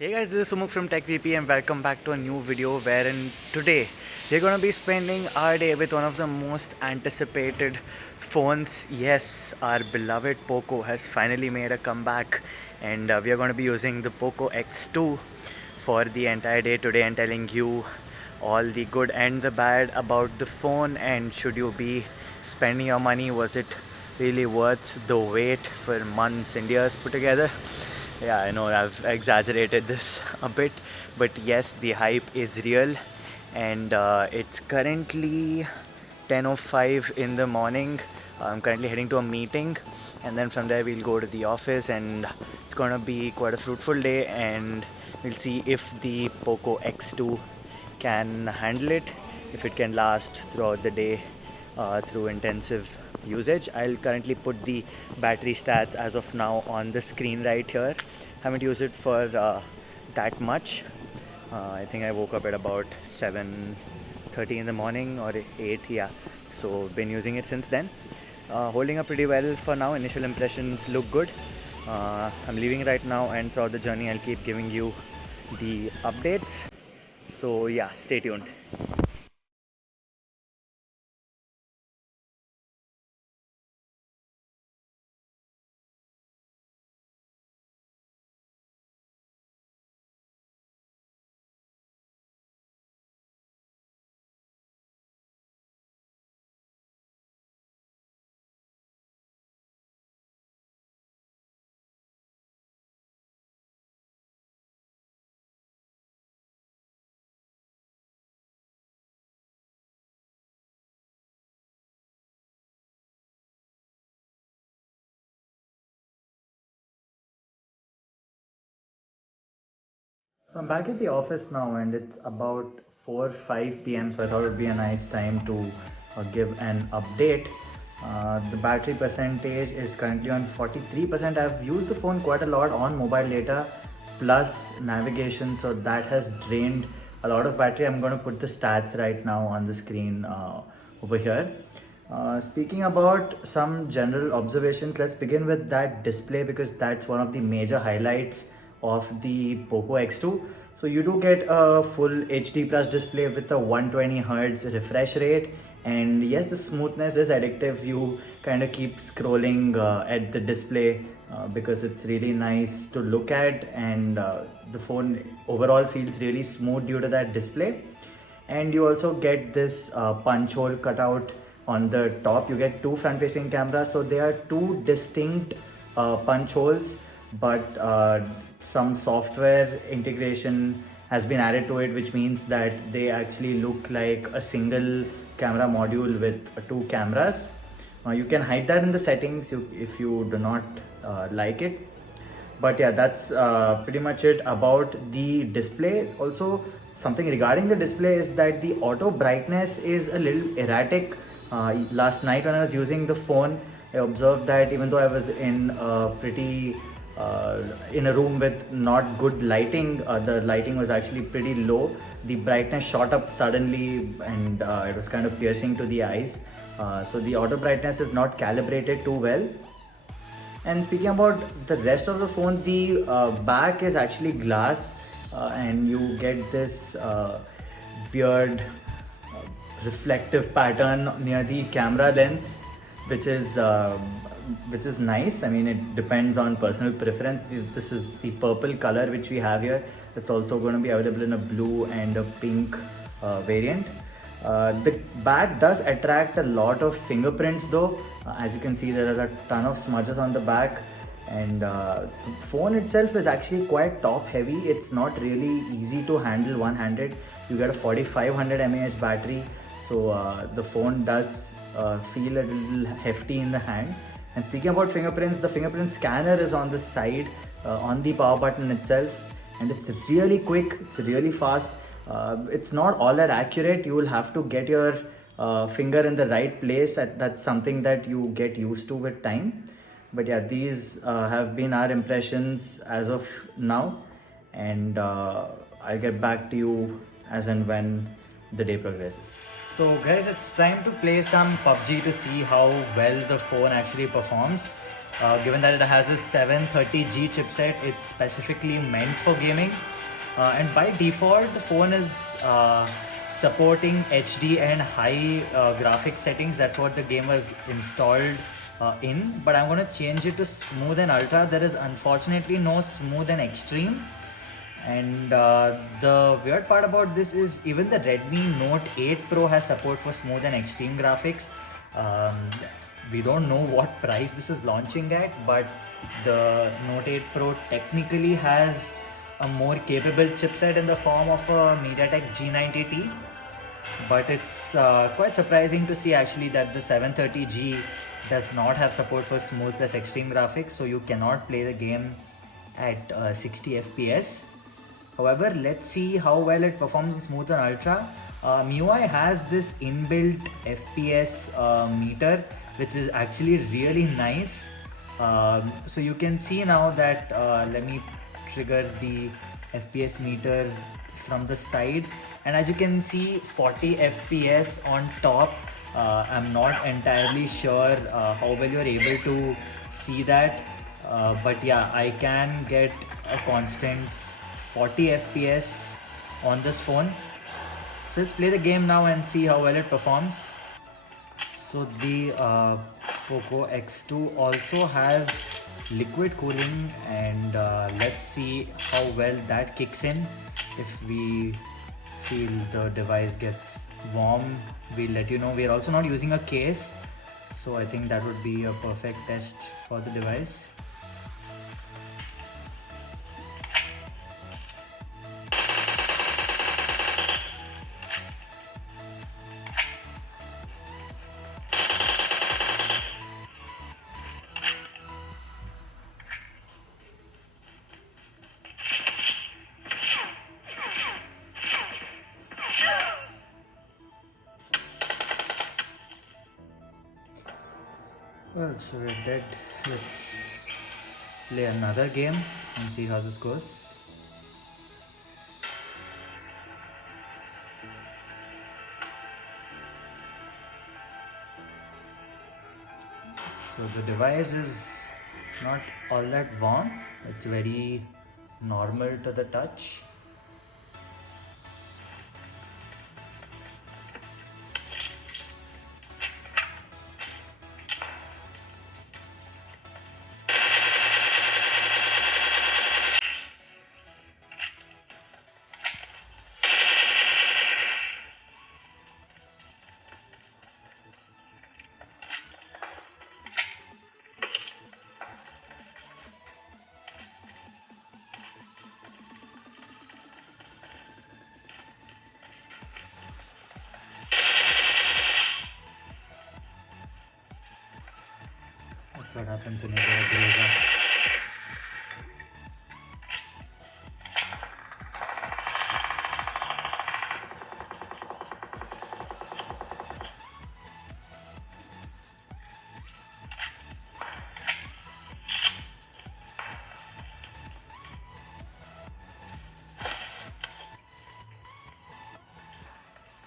Hey guys, this is Sumuk from TechVP and welcome back to a new video wherein today we're going to be spending our day with one of the most anticipated phones. Yes, our beloved Poco has finally made a comeback and we are going to be using the Poco X2 for the entire day today and telling you all the good and the bad about the phone and should you be spending your money, was it really worth the wait for months and years put together. Yeah, I know I've exaggerated this a bit, but yes, the hype is real, and it's currently 10:05 in the morning. I'm currently heading to a meeting, and then from there we'll go to the office, and it's gonna be quite a fruitful day, and we'll see if the Poco X2 can handle it, if it can last throughout the day through intensive usage. I'll currently put the battery stats as of now on the screen right here. Haven't used it for that much. I think I woke up at about 7:30 in the morning or 8, yeah. So been using it since then. Holding up pretty well for now. Initial impressions look good. I'm leaving right now, and throughout the journey I'll keep giving you the updates. So yeah, stay tuned. So I'm back at the office now and it's about 4 5 p.m. So I thought it would be a nice time to give an update. The battery percentage is currently on 43%. I've used the phone quite a lot on mobile data plus navigation, so that has drained a lot of battery. I'm going to put the stats right now on the screen over here. Speaking about some general observations, let's begin with that display because that's one of the major highlights of the Poco X2. So you do get a full HD plus display with a 120 Hz refresh rate, and yes, the smoothness is addictive. You kind of keep scrolling at the display because it's really nice to look at, and the phone overall feels really smooth due to that display. And you also get this punch hole cutout on the top. You get two front facing cameras, so they are two distinct punch holes, but some software integration has been added to it, which means that they actually look like a single camera module with two cameras. You can hide that in the settings if you do not like it. But yeah, that's pretty much it about the display. Also, something regarding the display is that the auto brightness is a little erratic. Last night when I was using the phone, I observed that even though I was in a pretty in a room with not good lighting, the lighting was actually pretty low. The brightness shot up suddenly and it was kind of piercing to the eyes. So the auto brightness is not calibrated too well. And speaking about the rest of the phone, the back is actually glass, and you get this weird reflective pattern near the camera lens, which is nice. I mean, it depends on personal preference. This is the purple color which we have here. It's also going to be available in a blue and a pink variant. The back does attract a lot of fingerprints though. As you can see, there are a ton of smudges on the back, and the phone itself is actually quite top heavy. It's not really easy to handle one-handed. You get a 4500 mAh battery, so the phone does feel a little hefty in the hand. And speaking about fingerprints, the fingerprint scanner is on the side on the power button itself, and it's really quick, it's really fast. It's not all that accurate. You will have to get your finger in the right place. That's something that you get used to with time. But yeah, these have been our impressions as of now, and I'll get back to you as and when the day progresses. So guys, it's time to play some PUBG to see how well the phone actually performs. given that it has a 730G chipset. It's specifically meant for gaming, and by default the phone is supporting HD and high graphics settings. That's what the game was installed in, but I'm going to change it to smooth and ultra. There is unfortunately no smooth and extreme. And the weird part about this is even the Redmi Note 8 Pro has support for smooth and extreme graphics. Um, we don't know what price this is launching at, but the Note 8 Pro technically has a more capable chipset in the form of a MediaTek G90T. But it's quite surprising to see actually that the 730G does not have support for smooth plus extreme graphics, so you cannot play the game at 60 FPS. However, let's see how well it performs in smooth and ultra. MIUI has this inbuilt FPS meter, which is actually really nice. So you can see now that, let me trigger the FPS meter from the side, and as you can see 40 FPS on top. I'm not entirely sure how well you're able to see that, but yeah, I can get a constant 40 FPS on this phone. So let's play the game now and see how well it performs. So the Poco X2 also has liquid cooling, and let's see how well that kicks in. If we feel the device gets warm, we'll let you know. We're also not using a case, so I think that would be a perfect test for the device. Well, so we're dead. Let's play another game and see how this goes. So the device is not all that warm. It's very normal to the touch. That's what happens when you get a grazer.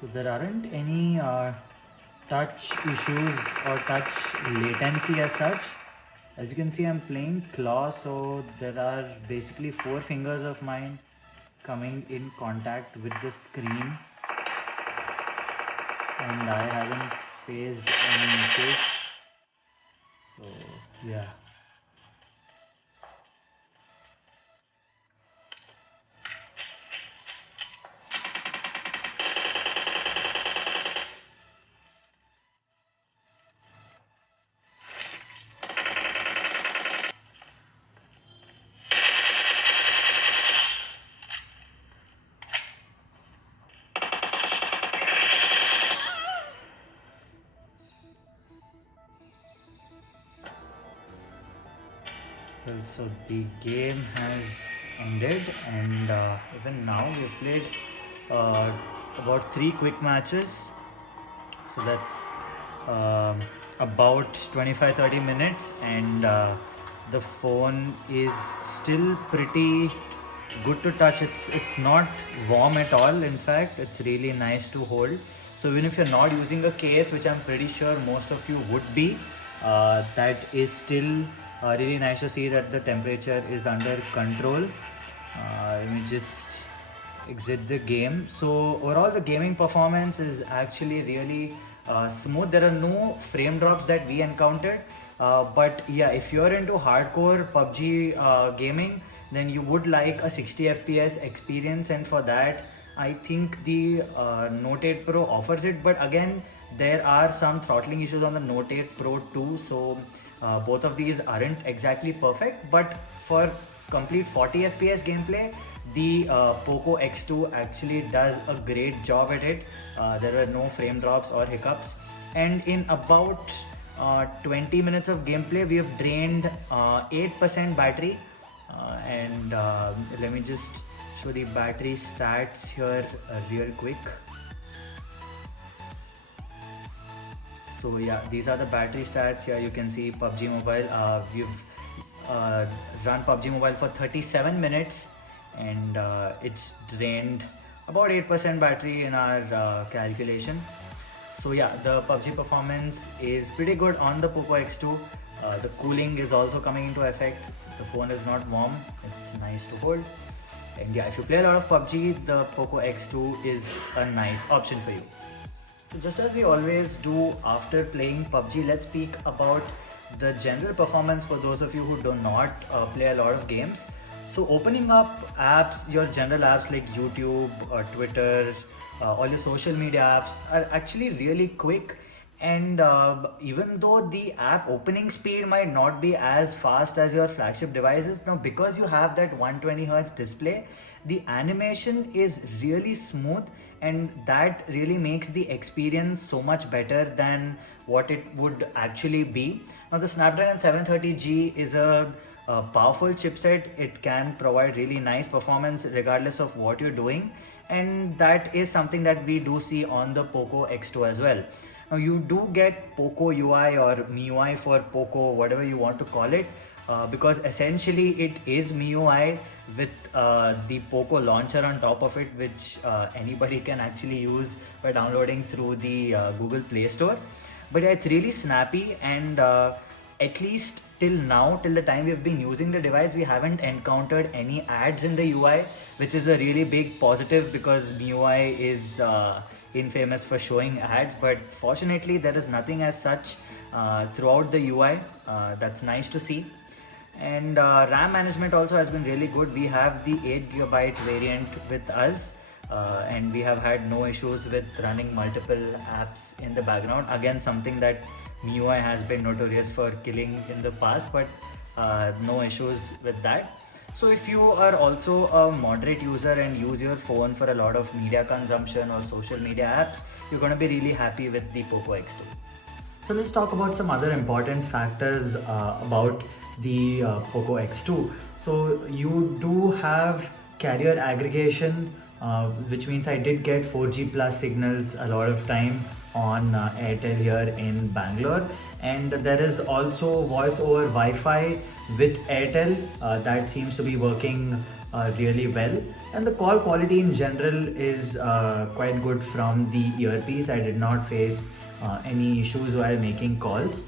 So there aren't any touch issues or touch latency as such. As you can see, I'm playing claw, so there are basically 4 fingers of mine coming in contact with the screen, and I haven't faced any issues. So yeah. Well, so the game has ended, and even now we've played about 3 quick matches. So that's about 25-30 minutes, and the phone is still pretty good to touch. It's not warm at all. In fact, it's really nice to hold. So even if you're not using a case, which I'm pretty sure most of you would be, that is still Really nice to see that the temperature is under control. Let me just exit the game. So overall the gaming performance is actually really smooth. There are no frame drops that we encountered, but yeah, if you're into hardcore PUBG gaming, then you would like a 60 fps experience, and for that I think the Note 8 Pro offers it. But again, there are some throttling issues on the Note 8 Pro too, so both of these aren't exactly perfect. But for complete 40 fps gameplay, the Poco X2 actually does a great job at it. There were no frame drops or hiccups, and in about 20 minutes of gameplay, we have drained 8% battery. And let me just show the battery stats here real quick. So yeah, these are the battery stats. Here you can see PUBG Mobile. We've run PUBG Mobile for 37 minutes, and it's drained about 8% battery in our calculation. So yeah, the PUBG performance is pretty good on the Poco X2. The cooling is also coming into effect. The phone is not warm. It's nice to hold. And yeah, if you play a lot of PUBG, the Poco X2 is a nice option for you. So just as we always do after playing PUBG, let's speak about the general performance for those of you who do not play a lot of games. So opening up apps, your general apps like YouTube or Twitter, all your social media apps are actually really quick. And even though the app opening speed might not be as fast as your flagship devices, now because you have that 120 Hz display, the animation is really smooth, and that really makes the experience so much better than what it would actually be. Now the Snapdragon 730G is a powerful chipset. It can provide really nice performance regardless of what you're doing, and that is something that we do see on the Poco X2 as well. Now you do get Poco UI or MIUI for Poco, whatever you want to call it, because essentially it is MIUI with the Poco launcher on top of it, which anybody can actually use by downloading through the Google Play Store. But yeah, it's really snappy, and at least till now, till the time we've been using the device, we haven't encountered any ads in the UI, which is a really big positive because MIUI is infamous for showing ads. But fortunately, there is nothing as such throughout the UI. That's nice to see. And RAM management also has been really good. We have the 8GB variant with us, and we have had no issues with running multiple apps in the background. Again, something that MIUI has been notorious for killing in the past, but no issues with that. So if you are also a moderate user and use your phone for a lot of media consumption or social media apps, you're going to be really happy with the Poco X2. So let's talk about some other important factors about the Poco X2. So you do have carrier aggregation, which means I did get 4G plus signals a lot of time on Airtel here in Bangalore, and there is also voice over Wi-Fi with Airtel that seems to be working really well, and the call quality in general is quite good from the earpiece. I did not face any issues while making calls.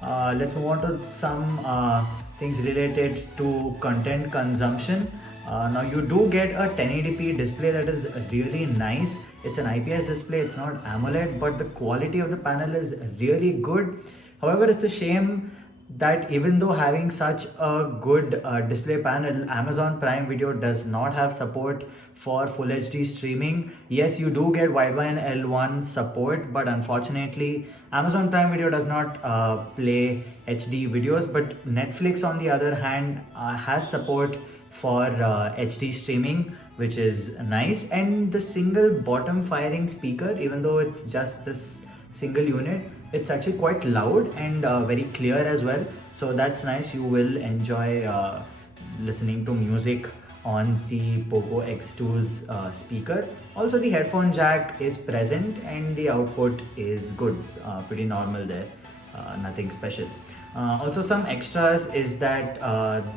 Let's move on to some things related to content consumption. Now you do get a 1080p display that is really nice. It's an IPS display, it's not AMOLED, but the quality of the panel is really good. However, it's a shame that even though having such a good display panel, Amazon Prime Video does not have support for Full HD streaming. Yes, you do get Widevine L1 support, but unfortunately Amazon Prime Video does not play HD videos. But Netflix, on the other hand, has support for HD streaming, which is nice. And the single bottom firing speaker, even though it's just this single unit, it's actually quite loud and very clear as well. So that's nice. You will enjoy listening to music on the Poco X2's speaker. Also, the headphone jack is present and the output is good, pretty normal there, nothing special. Also, some extras is that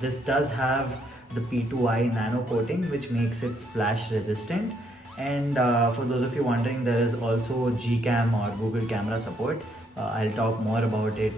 this does have the P2i nano coating, which makes it splash resistant. And for those of you wondering, there is also Gcam or Google Camera support. I'll talk more about it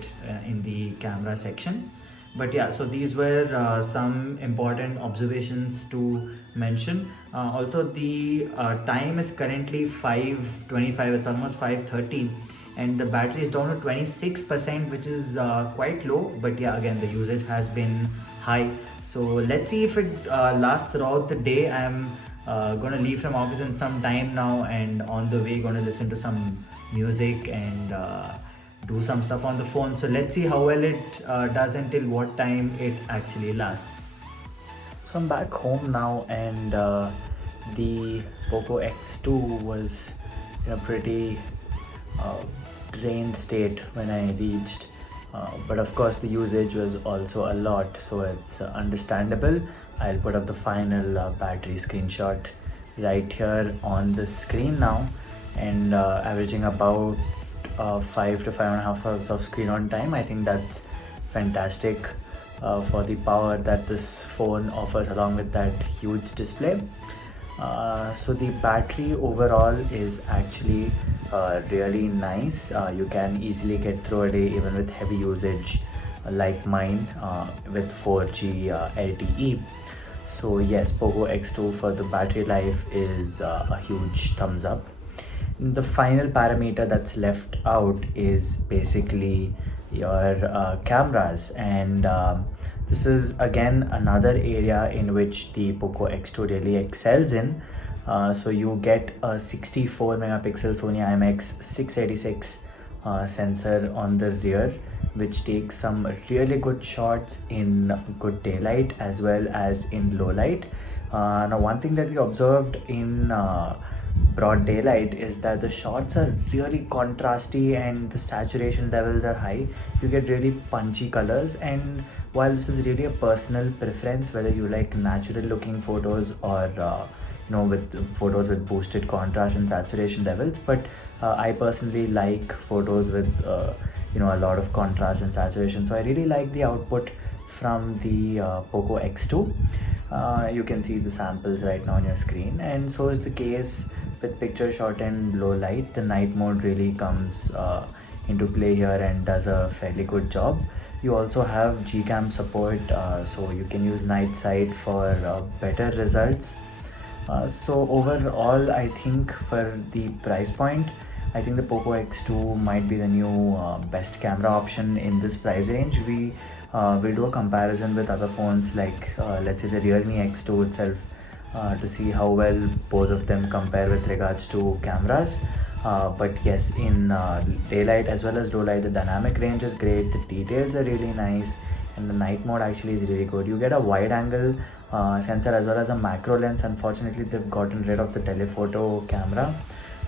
in the camera section. But yeah, so these were some important observations to mention. Also, the time is currently 5:25. It's almost 5:30, and the battery is down to 26%, which is quite low. But yeah, again, the usage has been high. So let's see if it lasts throughout the day. I'm gonna leave from office in some time now, and on the way, gonna listen to some music and do some stuff on the phone. So let's see how well it does until what time it actually lasts. So I'm back home now, and the Poco X2 was in a pretty uh, drained state when I reached. But of course, the usage was also a lot, so it's understandable. I'll put up the final battery screenshot right here on the screen now, and averaging about 5 to 5.5 hours of screen on time. I think that's fantastic for the power that this phone offers, along with that huge display. So the battery overall is actually really nice. You can easily get through a day even with heavy usage like mine with 4G LTE. So yes, Poco X2 for the battery life is a huge thumbs up. The final parameter that's left out is basically your cameras, and this is again another area in which the Poco X2 really excels in. So you get a 64 megapixel Sony IMX 686 sensor on the rear, which takes some really good shots in good daylight as well as in low light. Now, one thing that we observed in broad daylight is that the shots are really contrasty and the saturation levels are high. You get really punchy colors, and while this is really a personal preference, whether you like natural looking photos or with photos with boosted contrast and saturation levels, but I personally like photos with a lot of contrast and saturation. So I really like the output from the Poco X2. You can see the samples right now on your screen, and so is the case with picture shot and low light. The night mode really comes into play here and does a fairly good job. You also have Gcam support, so you can use night sight for better results. So overall, I think for the price point, I think the Poco X2 might be the new best camera option in this price range. We will do a comparison with other phones like let's say the Realme X2 itself to see how well both of them compare with regards to cameras. But yes, in daylight as well as low light, the dynamic range is great, the details are really nice, and the night mode actually is really good. You get a wide angle sensor as well as a macro lens. Unfortunately, they've gotten rid of the telephoto camera.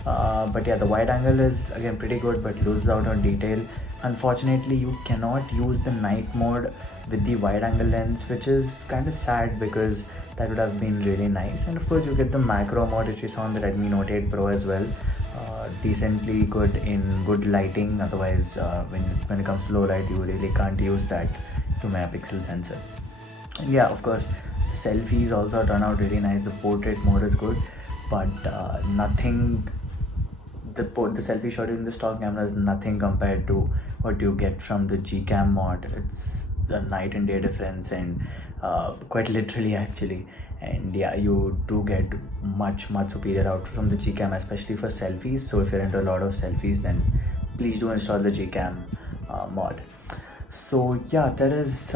But yeah, the wide angle is again pretty good but loses out on detail. Unfortunately, you cannot use the night mode with the wide angle lens, which is kind of sad because that would have been really nice. And of course, you get the macro mode, which we saw on the Redmi Note 8 Pro as well. Decently good in good lighting. Otherwise, when it comes to low light, you really can't use that 2 megapixel sensor. And yeah, of course, selfies also turn out really nice. The portrait mode is good, but nothing. The selfie shot in the stock camera is nothing compared to what you get from the Gcam mod. It's a night and day difference, and quite literally actually. And yeah, you do get much superior output from the Gcam, especially for selfies. So if you're into a lot of selfies, then please do install the Gcam mod. So yeah, there is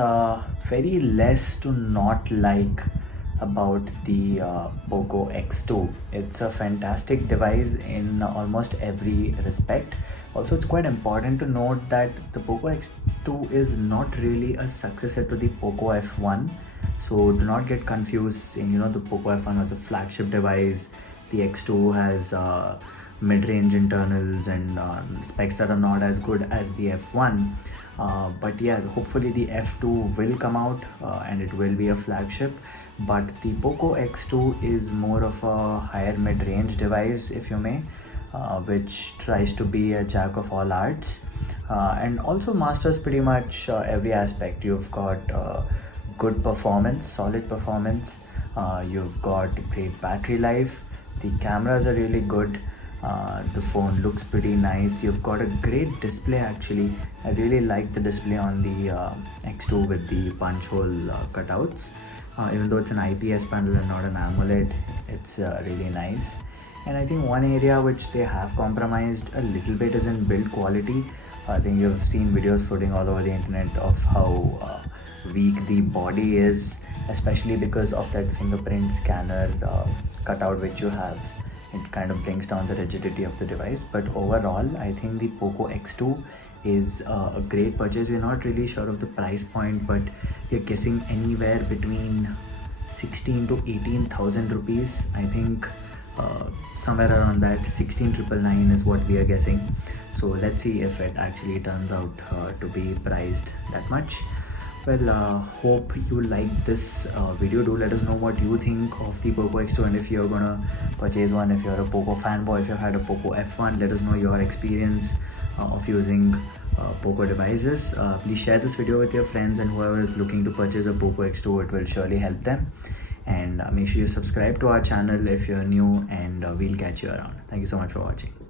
very less to not like about the Poco X2. It's a fantastic device in almost every respect. Also, it's quite important to note that the Poco X2 is not really a successor to the Poco F1. So do not get confused. The Poco F1 was a flagship device. The X2 has mid-range internals and specs that are not as good as the F1. But yeah, hopefully the F2 will come out and it will be a flagship. But the Poco X2 is more of a higher mid-range device, if you may, which tries to be a jack of all arts and also masters pretty much every aspect. You've got good performance, solid performance, you've got great battery life, the cameras are really good, The phone looks pretty nice. You've got a great display actually. I really like the display on the X2 with the punch hole cutouts. Even though it's an IPS panel and not an AMOLED, it's really nice. And I think one area which they have compromised a little bit is in build quality. I think you've seen videos floating all over the internet of how weak the body is, especially because of that fingerprint scanner cutout which you have. It kind of brings down the rigidity of the device, but overall I think the Poco X2 is a great purchase. We're not really sure of the price point, but we're guessing anywhere between 16 to 18,000 rupees. I think somewhere around that 16,999 is what we are guessing. So let's see if it actually turns out to be priced that much. Well, hope you like this video. Do let us know what you think of the Poco X2 and if you're gonna purchase one. If you're a Poco fanboy, if you've had a Poco F1, let us know your experience of using Poco devices. Please share this video with your friends and whoever is looking to purchase a Poco X2. It will surely help them. And make sure you subscribe to our channel if you're new, and we'll catch you around. Thank you so much for watching.